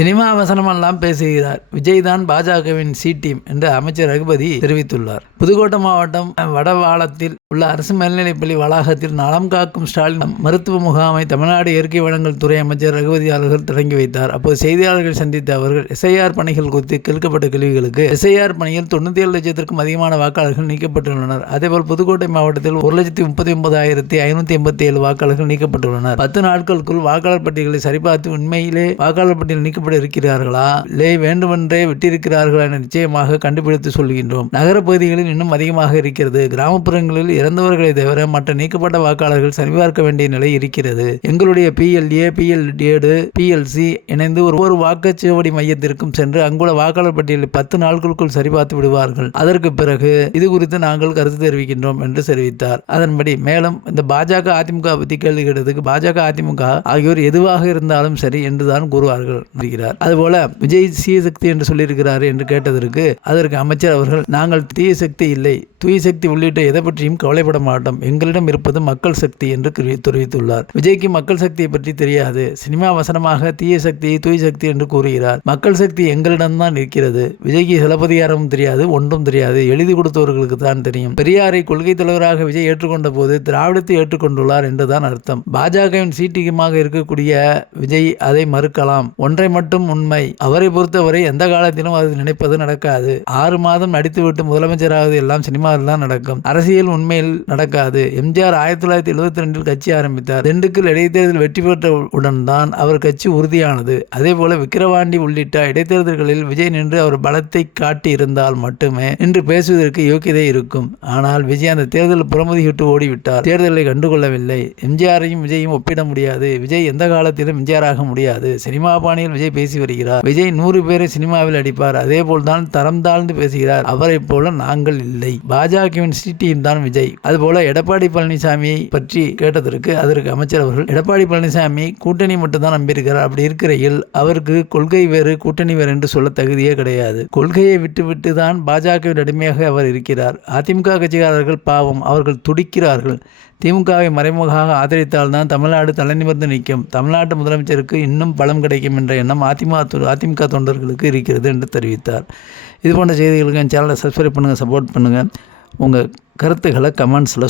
Cinema வசனமெல்லாம் பேசுகிறார். விஜய் தான் பாஜகவின் சி டீம் என்று அமைச்சர் ரகுபதி தெரிவித்துள்ளார். புதுக்கோட்டை மாவட்டம் வடவாளத்தில் உள்ள அரசு மேல்நிலைப்பள்ளி வளாகத்தில் நலம் காக்கும் ஸ்டாலின் மருத்துவ முகாமை தமிழ்நாடு இயற்கை வளங்கள் துறை அமைச்சர் ரகுபதி அவர்கள் தொடங்கி வைத்தார். அப்போது செய்தியாளர்கள் சந்தித்த அவர்கள் எஸ்ஐஆர் பணிகள் குறித்து கேட்கப்பட்ட கேள்விகளுக்கு எஸ்ஐஆர் பணியில் தொண்ணூத்தி ஏழு லட்சத்திற்கும் அதிகமான வாக்காளர்கள் நீக்கப்பட்டுள்ளனர். அதேபோல் புதுக்கோட்டை மாவட்டத்தில் ஒரு லட்சத்தி முப்பத்தி ஒன்பதாயிரத்தி ஐநூத்தி எண்பத்தி ஏழு வாக்காளர்கள் நீக்கப்பட்டுள்ளனர். பத்து நாட்களுக்குள் வாக்காளர் பட்டியலை சரிபார்த்து உண்மையிலே வாக்காளர் பட்டியல் நீக்கப்பட இருக்கிறார்களா? இல்லை வேண்டுமென்றே விட்டிருக்கிறார்களா என நிச்சயமாக கண்டுபிடித்து சொல்கின்றோம். நகர பகுதிகளில் இன்னும் அதிகமாக இருக்கிறது. கிராமப்புறங்களில் இறந்தவர்களை தவிர மற்ற நீக்கப்பட்ட வாக்காளர்கள் சரிபார்க்க வேண்டிய நிலை இருக்கிறது. எங்களுடைய பிஎல்ஏ பிஎல்ஏடு பிஎல்சி இணைந்து ஒவ்வொரு வாக்குச்சாவடி மையத்திற்கும் சென்று அங்குள்ள வாக்காளர் பட்டியலை பத்து நாட்களுக்குள் சரிபார்த்து விடுவார்கள். அதற்கு பிறகு இது குறித்து நாங்கள் கருத்து தெரிவிக்கின்றோம் என்று தெரிவித்தார். அதன்படி மேலும் இந்த பாஜக அதிமுக பற்றி கேள்வி கேட்டதுக்கு பாஜக அதிமுக ஆகியோர் எதுவாக இருந்தாலும் சரி என்றுதான் கூறுவார்கள் இருக்கிறார் அதுபோல விஜய் தீய சக்தி என்று சொல்லியிருக்கிறார் என்று கேட்டதற்கு அதற்கு அமைச்சர் அவர்கள் நாங்கள் தீய சக்தி இல்லை. தூய சக்தி உள்ளிட்ட எதை பற்றியும் கவலைப்பட மாட்டோம் எங்களிடம் இருப்பது மக்கள் சக்தி என்று தெரிவித்துள்ளார். விஜய்க்கு மக்கள் சக்தியை பற்றி தெரியாது. சினிமா வசனமாக தீய சக்தி தூய் சக்தி என்று கூறுகிறார். மக்கள் சக்தி எங்களிடம்தான் இருக்கிறது. விஜய்க்கு சிலப்பதிகாரமும் தெரியாது ஒன்றும் தெரியாது. எழுதி கொடுத்தவர்களுக்கு தான் தெரியும். பெரியாரை கொள்கை தலைவராக விஜய் ஏற்றுக்கொண்ட போது திராவிடத்தை ஏற்றுக்கொண்டுள்ளார் என்றுதான் அர்த்தம். பாஜகவின் சீட்டிகமாக இருக்கக்கூடிய விஜய் அதை மறுக்கலாம். ஒன்றை மட்டும் உண்மை. அவரை பொறுத்தவரை எந்த காலத்திலும் அது நினைப்பது நடக்காது. ஆறு மாதம் நடித்துவிட்டு முதலமைச்சராவது எல்லாம் சினிமாவில் தான் நடக்கும். அரசியல் உண்மை உண்மையில் நடக்காது. எம்ஜிஆர் ஆயிரத்தி தொள்ளாயிரத்தி எழுபத்தி ரெண்டில் கட்சி ஆரம்பித்தார். திண்டுக்கல் இடைத்தேர்தல் வெற்றி பெற்ற உடன் தான் அவர் கட்சி உறுதியானது. அதே போல விக்கிரவாண்டி உள்ளிட்ட இடைத்தேர்தல்களில் விஜய் நின்று அவர் பலத்தை காட்டி இருந்தால் மட்டுமே நின்று பேசுவதற்கு யோக்கியதை இருக்கும். ஆனால் விஜய் அந்த தேர்தல் புறமுதுகிட்டு ஓடிவிட்டார். தேர்தலை கண்டுகொள்ளவில்லை. எம்ஜிஆரையும் விஜயும் ஒப்பிட முடியாது. விஜய் எந்த காலத்திலும் எம்ஜிஆராக முடியாது. சினிமா பாணியில் விஜய் பேசி வருகிறார். விஜய் நூறு பேரை சினிமாவில் அடிப்பார் அதே போல்தான் தரம் தாழ்ந்து பேசுகிறார். அவரைப் போல நாங்கள் இல்லை. பாஜகவின் சிட்டியின் தான் விஜய். அதுபோல எடப்பாடி பழனிசாமி பற்றி கேட்டதற்கு அதற்கு அமைச்சர் அவர்கள் எடப்பாடி பழனிசாமி கூட்டணி மட்டும்தான் நம்பியிருக்கிறார். அப்படி இருக்கிறையில் அவருக்கு கொள்கை வேறு கூட்டணி வேறு என்று சொல்ல தகுதியே கிடையாது. கொள்கையை விட்டுவிட்டு தான் பாஜகவின் அடிமையாக அவர் இருக்கிறார். அதிமுக கட்சிக்காரர்கள் பாவம் அவர்கள் துடிக்கிறார்கள். திமுகவை மறைமுகமாக ஆதரித்தால்தான் தமிழ்நாடு தலைநிமிர்ந்து நிற்கும். தமிழ்நாட்டு முதலமைச்சருக்கு இன்னும் பலம் கிடைக்கும் என்ற எண்ணம் அதிமுக தொ- அதிமுக தொண்டர்களுக்கு இருக்கிறது என்று தெரிவித்தார். இது போன்ற செய்திகளுக்கு என் சேனலை சப்ஸ்கிரைப் பண்ணுங்கள் சப்போர்ட் பண்ணுங்கள் உங்கள் கருத்துக்களை கமெண்ட்ஸில்